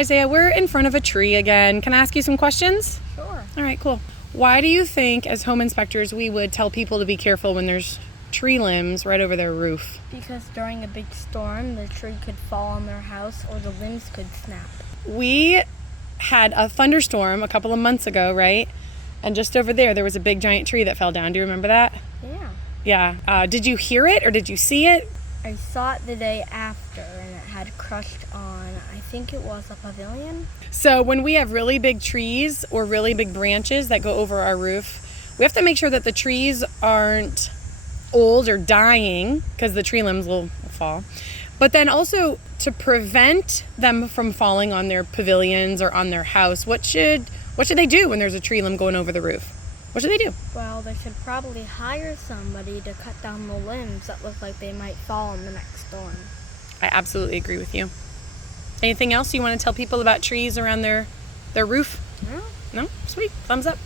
Isaiah, we're in front of a tree again. Can I ask you some questions? Sure. All right, cool. Why do you think, as home inspectors, we would tell people to be careful when there's tree limbs right over their roof? Because during a big storm, the tree could fall on their house or the limbs could snap. We had a thunderstorm a couple of months ago, right? And just over there was a big giant tree that fell down. Do you remember that? Yeah. Yeah. Did you hear it or did you see it? I saw it the day after, and it had crushed on, I think it was a pavilion. So when we have really big trees or really big branches that go over our roof, we have to make sure that the trees aren't old or dying because the tree limbs will fall. But then also to prevent them from falling on their pavilions or on their house, what should they do when there's a tree limb going over the roof? What should they do? Well, they should probably hire somebody to cut down the limbs that look like they might fall in the next storm. I absolutely agree with you. Anything else you want to tell people about trees around their roof? No. No? Sweet. Thumbs up.